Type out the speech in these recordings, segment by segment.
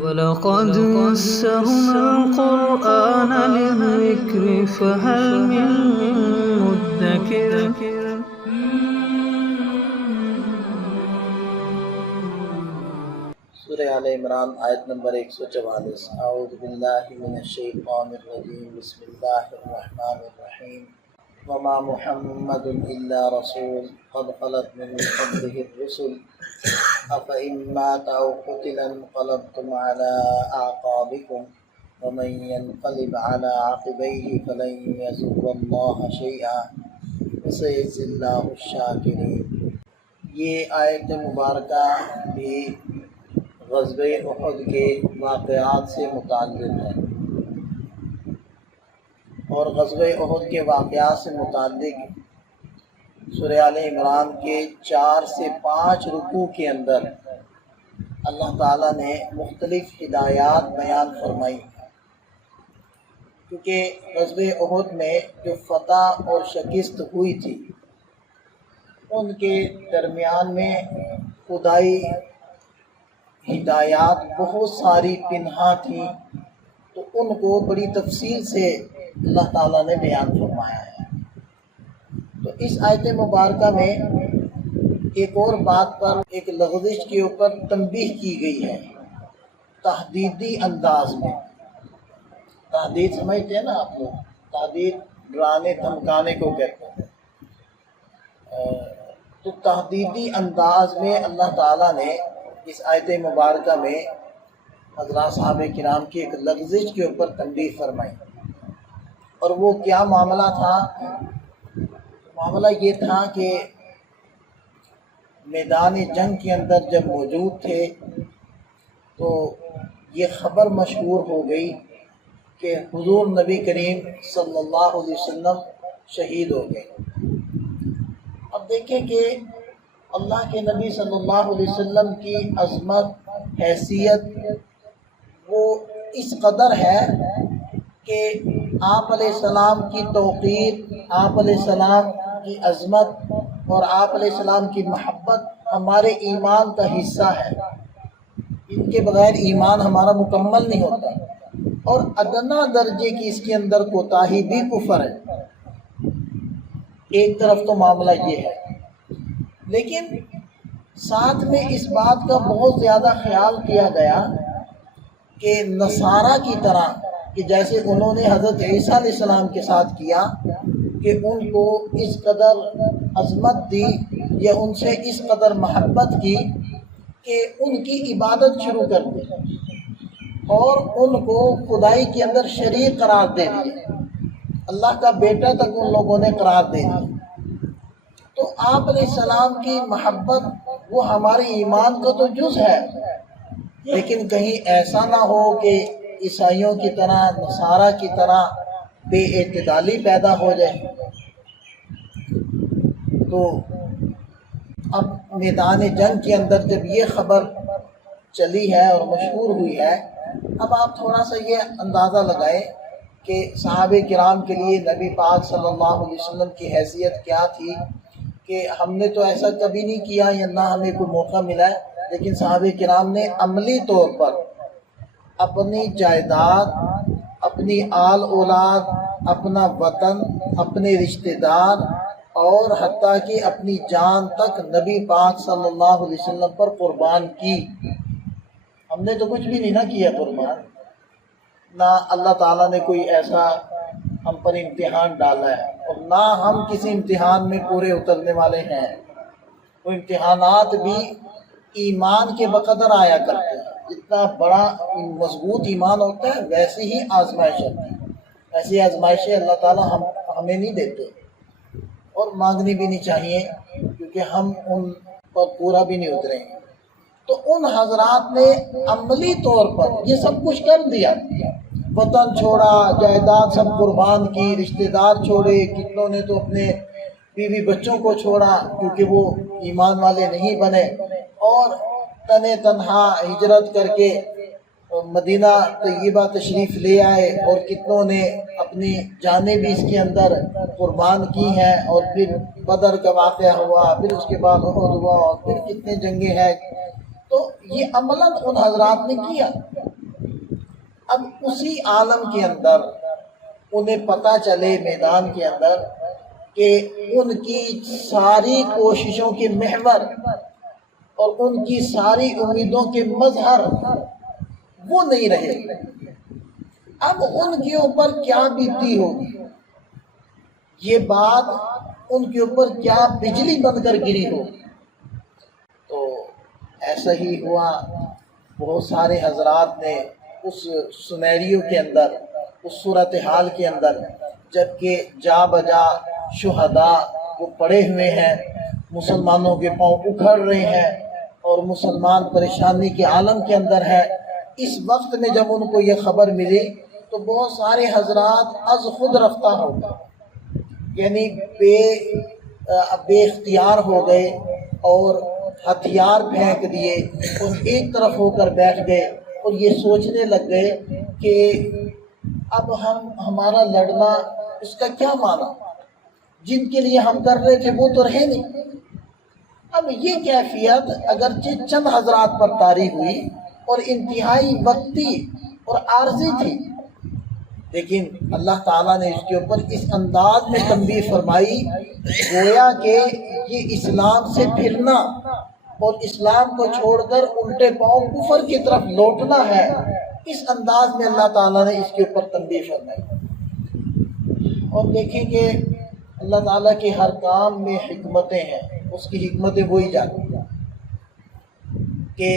وَلَقَدْ يَسَّرْنَا الْقُرْآنَ لِلذِّكْرِ فَهَلْ مِن مُّدَّكِرٍ سورہ آل عمران آیت نمبر 144۔ اعوذ باللہ من الشیطان الرجیم، بسم اللہ الرحمن الرحیم۔ وما محمد الا رسول قد خلت من قبلہ الرسل افإن مات او قتل انقلبتم على اعقابکم ومن ينقلب على عقبیہ فلن يضر اللہ شیئا وسيجزي اللہ الشاکرین۔ یہ آیت مبارکہ بھی غزوہ احد کے واقعات سے متعلق ہے، اور غزوہ احد کے واقعات سے متعلق سورہ آل عمران کے 4 سے 5 رکوع کے اندر اللہ تعالیٰ نے مختلف ہدایات بیان فرمائی، کیونکہ غزوہ احد میں جو فتح اور شکست ہوئی تھی ان کے درمیان میں خدائی ہدایات بہت ساری پنہاں تھیں، تو ان کو بڑی تفصیل سے اللہ تعالیٰ نے بیان فرمایا ہے۔ تو اس آیت مبارکہ میں ایک اور بات پر، ایک لغزش کے اوپر تنبیہ کی گئی ہے، تحدیدی انداز میں۔ تحدید سمجھتے ہیں نا آپ لوگ؟ تحدید ڈرانے دھمکانے کو کہتے ہیں۔ تو تحدیدی انداز میں اللہ تعالیٰ نے اس آیت مبارکہ میں حضرات صحابہ کرام کی ایک لغزش کے اوپر تنبیہ فرمائی، اور وہ کیا معاملہ تھا؟ معاملہ یہ تھا کہ میدان جنگ کے اندر جب موجود تھے تو یہ خبر مشہور ہو گئی کہ حضور نبی کریم صلی اللہ علیہ وسلم شہید ہو گئے۔ اب دیکھیں کہ اللہ کے نبی صلی اللہ علیہ وسلم کی عظمت، حیثیت وہ اس قدر ہے کہ آپ علیہ السلام کی توقیر، آپ علیہ السلام کی عظمت اور آپ علیہ السلام کی محبت ہمارے ایمان کا حصہ ہے۔ ان کے بغیر ایمان ہمارا مکمل نہیں ہوتا، اور ادنا درجے کی اس کے اندر کوتاہی بھی کفر ہے۔ ایک طرف تو معاملہ یہ ہے، لیکن ساتھ میں اس بات کا بہت زیادہ خیال کیا گیا کہ نصارہ کی طرح، کہ جیسے انہوں نے حضرت عیسیٰ علیہ السلام کے ساتھ کیا کہ ان کو اس قدر عظمت دی یا ان سے اس قدر محبت کی کہ ان کی عبادت شروع کر دی اور ان کو خدائی کے اندر شریک قرار دے دی، اللہ کا بیٹا تک ان لوگوں نے قرار دے دی۔ تو آپ علیہ السلام کی محبت وہ ہمارے ایمان کا تو جز ہے، لیکن کہیں ایسا نہ ہو کہ عیسائیوں کی طرح، نصارہ کی طرح بے اعتدالی پیدا ہو جائے۔ تو اب میدان جنگ کے اندر جب یہ خبر چلی ہے اور مشہور ہوئی ہے، اب آپ تھوڑا سا یہ اندازہ لگائیں کہ صحابہ کرام کے لیے نبی پاک صلی اللہ علیہ وسلم کی حیثیت کیا تھی، کہ ہم نے تو ایسا کبھی نہیں کیا یا نہ ہمیں کوئی موقع ملا ہے، لیکن صحابہ کرام نے عملی طور پر اپنی جائیداد، اپنی آل اولاد، اپنا وطن، اپنے رشتہ دار اور حتیٰ کہ اپنی جان تک نبی پاک صلی اللہ علیہ وسلم پر قربان کی۔ ہم نے تو کچھ بھی نہیں نہ کیا قربان، نہ اللہ تعالیٰ نے کوئی ایسا ہم پر امتحان ڈالا ہے، اور نہ ہم کسی امتحان میں پورے اترنے والے ہیں۔ وہ امتحانات بھی ایمان کے بقدر آیا کرتے ہیں، جتنا بڑا مضبوط ایمان ہوتا ہے ویسے ہی آزمائش ہوتی ہے۔ ایسی آزمائشیں اللہ تعالیٰ ہمیں نہیں دیتے، اور مانگنی بھی نہیں چاہیے، کیونکہ ہم ان پر پورا بھی نہیں اتریں گے۔ تو ان حضرات نے عملی طور پر یہ سب کچھ کر دیا، وطن چھوڑا، جائیداد سب قربان کی، رشتہ دار چھوڑے، کتنوں نے تو اپنے بیوی بچوں کو چھوڑا کیونکہ وہ ایمان والے نہیں بنے، اور تنے تنہا ہجرت کر کے مدینہ طیبہ تشریف لے آئے، اور کتنوں نے اپنی جانیں بھی اس کے اندر قربان کی ہیں، اور پھر بدر کا واقعہ ہوا، پھر اس کے بعد احد ہوا، اور پھر کتنے جنگیں ہیں۔ تو یہ عملاً ان حضرات نے کیا، اب اسی عالم کے اندر انہیں پتہ چلے میدان کے اندر کہ ان کی ساری کوششوں کے محور اور ان کی ساری امیدوں کے مظہر وہ نہیں رہے، اب ان کے اوپر کیا بیتی ہوگی، یہ بات ان کے اوپر کیا بجلی بن کر گری ہوگی۔ تو ایسا ہی ہوا، بہت سارے حضرات نے اس سنیریو کے اندر، اس صورتحال کے اندر، جبکہ جا بجا شہداء وہ پڑے ہوئے ہیں، مسلمانوں کے پاؤں اکھڑ رہے ہیں اور مسلمان پریشانی کے عالم کے اندر ہے، اس وقت میں جب ان کو یہ خبر ملی تو بہت سارے حضرات از خود رفتہ ہو گئے، یعنی بے اختیار ہو گئے اور ہتھیار پھینک دیے اور ایک طرف ہو کر بیٹھ گئے اور یہ سوچنے لگ گئے کہ اب ہمارا لڑنا اس کا کیا معنی، جن کے لیے ہم کر رہے تھے وہ تو رہے نہیں۔ اب یہ کیفیت اگرچہ چند حضرات پر طاری ہوئی اور انتہائی وقتی اور عارضی تھی، لیکن اللہ تعالیٰ نے اس کے اوپر اس انداز میں تنبیہ فرمائی، گویا کہ یہ اسلام سے پھرنا اور اسلام کو چھوڑ کر الٹے پاؤں کفر کی طرف لوٹنا ہے، اس انداز میں اللہ تعالیٰ نے اس کے اوپر تنبیہ فرمائی۔ اور دیکھیں کہ اللہ تعالیٰ کے ہر کام میں حکمتیں ہیں، اس کی حکمتیں وہی جانتی ہیں کہ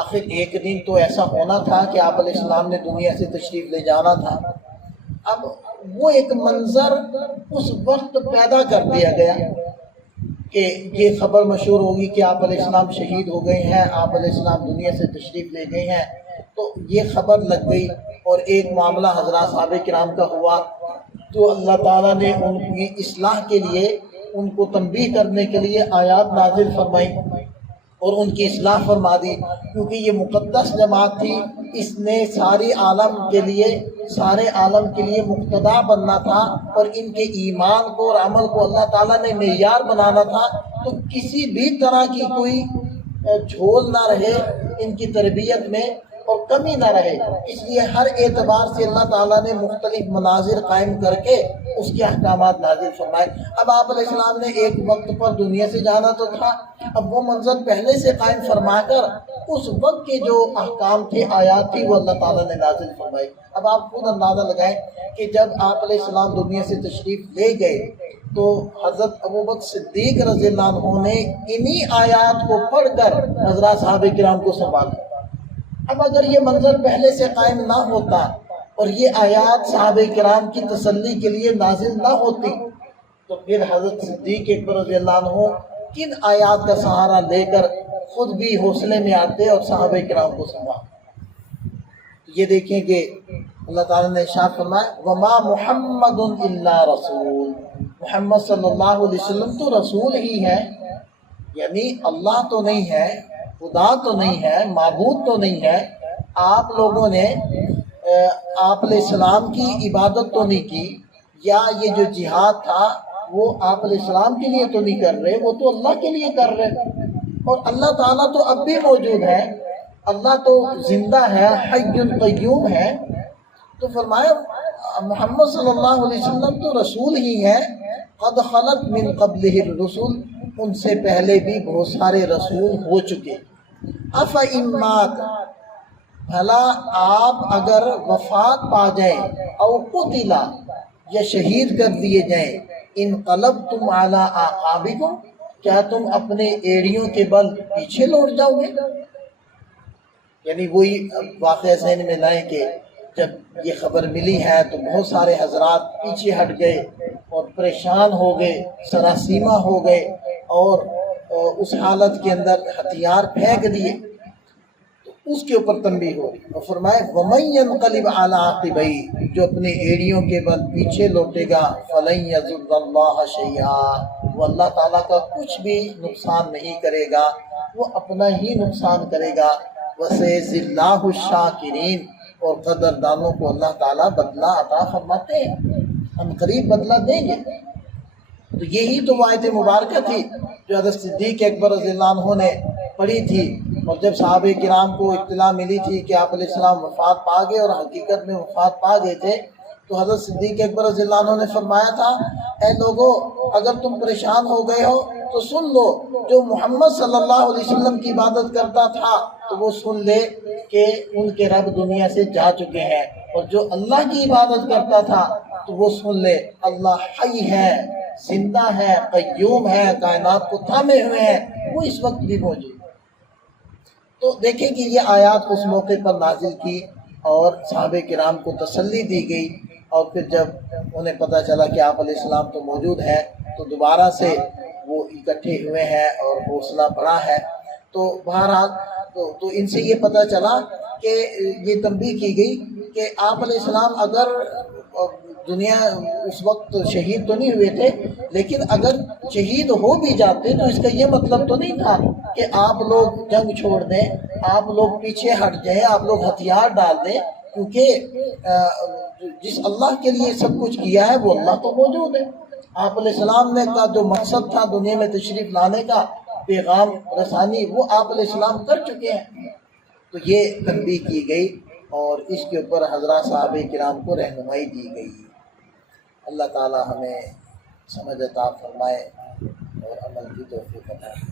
آخر ایک دن تو ایسا ہونا تھا کہ آپ علیہ السلام نے دنیا سے تشریف لے جانا تھا۔ اب وہ ایک منظر اس وقت پیدا کر دیا گیا کہ یہ خبر مشہور ہوگی کہ آپ علیہ السلام شہید ہو گئے ہیں، آپ علیہ السلام دنیا سے تشریف لے گئے ہیں، تو یہ خبر لگ گئی اور ایک معاملہ حضرات صحابہ کرام کا ہوا، تو اللہ تعالیٰ نے ان کی اصلاح کے لیے، ان کو تنبیہ کرنے کے لیے آیات نازل فرمائی اور ان کی اصلاح فرما دی، کیونکہ یہ مقدس جماعت تھی، اس نے سارے عالم کے لیے مقتدا بننا تھا اور ان کے ایمان کو اور عمل کو اللہ تعالیٰ نے معیار بنانا تھا، تو کسی بھی طرح کی کوئی جھول نہ رہے ان کی تربیت میں اور کمی نہ رہے، اس لیے ہر اعتبار سے اللہ تعالیٰ نے مختلف مناظر قائم کر کے اس کے احکامات نازل فرمائے۔ اب آپ علیہ السلام نے ایک وقت پر دنیا سے جانا تو تھا، اب وہ منظر پہلے سے قائم فرما کر اس وقت کے جو احکام تھے، آیات تھی، وہ اللہ تعالیٰ نے نازل فرمائی۔ اب آپ خود اندازہ لگائیں کہ جب آپ علیہ السلام دنیا سے تشریف لے گئے تو حضرت ابوبکر صدیق رضی اللہ عنہ نے انہی آیات کو پڑھ کر حضرات صحابہ کرام کو سنبھالا۔ اب اگر یہ منظر پہلے سے قائم نہ ہوتا اور یہ آیات صحابہ کرام کی تسلی کے لیے نازل نہ ہوتی تو پھر حضرت صدیق اکبر رضی اللہ عنہ کن آیات کا سہارا لے کر خود بھی حوصلے میں آتے اور صحابہ کرام کو سنبھالتے۔ یہ دیکھیں کہ اللہ تعالیٰ نے ارشاد فرمایا وما محمد الا رسول، محمد صلی اللہ علیہ وسلم تو رسول ہی ہے، یعنی اللہ تو نہیں ہے، خدا تو نہیں ہے، معبود تو نہیں ہے، آپ لوگوں نے آپ علیہ السلام کی عبادت تو نہیں کی، یا یہ جو جہاد تھا وہ آپ علیہ السلام کے لیے تو نہیں کر رہے، وہ تو اللہ کے لیے کر رہے، اور اللہ تعالیٰ تو اب بھی موجود ہے، اللہ تو زندہ ہے، حی قیوم ہے۔ تو فرمایا محمد صلی اللہ علیہ وسلم تو رسول ہی ہے، قد خلت من قبلہ الرسل، ان سے پہلے بھی بہت سارے رسول ہو چکے۔ افإن مات، بھلا آپ اگر وفات پا جائیں، او قتلا، یا شہید کر دیے جائیں، انقلبتم علی اعقابکم، کیا تم اپنے ایڑیوں کے بل پیچھے لوٹ جاؤ گے؟ یعنی وہی واقعہ ذہن میں لائیں کہ جب یہ خبر ملی ہے تو بہت سارے حضرات پیچھے ہٹ گئے اور پریشان ہو گئے، سراسیمہ ہو گئے اور اس حالت کے اندر ہتھیار پھینک دیے، تو اس کے اوپر تنبیہ ہو رہی اور فرمائے وَمَن يَنْقَلِبْ عَلَىٰ عَقِبَيْهِ، جو اپنے ایڑیوں کے بل پیچھے لوٹے گا فَلَن يَضُرَّ اللَّهَ شَيْئًا، وہ اللہ تعالیٰ کا کچھ بھی نقصان نہیں کرے گا، وہ اپنا ہی نقصان کرے گا۔ وَسَيَجْزِي اللَّهُ الشَّاكِرِينَ، اور قدردانوں کو اللہ تعالیٰ بدلہ عطا فرماتے ہیں، ہم قریب بدلہ دیں گے۔ تو یہی تو آیت مبارکہ تھی جو حضرت صدیق اکبر رضی اللہ عنہ نے پڑھی تھی اور جب صحابہ کرام کو اطلاع ملی تھی کہ آپ علیہ السلام وفات پا گئے اور حقیقت میں وفات پا گئے تھے، تو حضرت صدیق اکبر رضی اللہ عنہ نے فرمایا تھا، اے لوگو، اگر تم پریشان ہو گئے ہو تو سن لو، جو محمد صلی اللہ علیہ وسلم کی عبادت کرتا تھا تو وہ سن لے کہ ان کے رب دنیا سے جا چکے ہیں، اور جو اللہ کی عبادت کرتا تھا تو وہ سن لے اللہ حی ہے، زندہ ہے، قیوم ہے، کائنات کو تھامے ہوئے ہیں، وہ اس وقت بھی موجود۔ تو دیکھیں کہ یہ آیات اس موقع پر نازل کی اور صحابہ کرام کو تسلی دی گئی، اور پھر جب انہیں پتہ چلا کہ آپ علیہ السلام تو موجود ہیں تو دوبارہ سے وہ اکٹھے ہوئے ہیں اور حوصلہ بڑھا ہے۔ تو بہرحال تو ان سے یہ پتہ چلا کہ یہ تنبیہ کی گئی کہ آپ علیہ السلام اگر دنیا اس وقت شہید تو نہیں ہوئے تھے، لیکن اگر شہید ہو بھی جاتے تو اس کا یہ مطلب تو نہیں تھا کہ آپ لوگ جنگ چھوڑ دیں، آپ لوگ پیچھے ہٹ جائیں، آپ لوگ ہتھیار ڈال دیں، کیونکہ جس اللہ کے لیے سب کچھ کیا ہے وہ اللہ تو موجود ہے۔ آپ علیہ السلام نے کا جو مقصد تھا دنیا میں تشریف لانے کا، پیغام رسانی، وہ آپ علیہ السلام کر چکے ہیں۔ تو یہ تنبیہ کی گئی اور اس کے اوپر حضرات صحابہ کرام کو رہنمائی دی گئی۔ اللہ تعالی ہمیں سمجھ عطا فرمائے اور عمل کی توفیق عطا فرمائے۔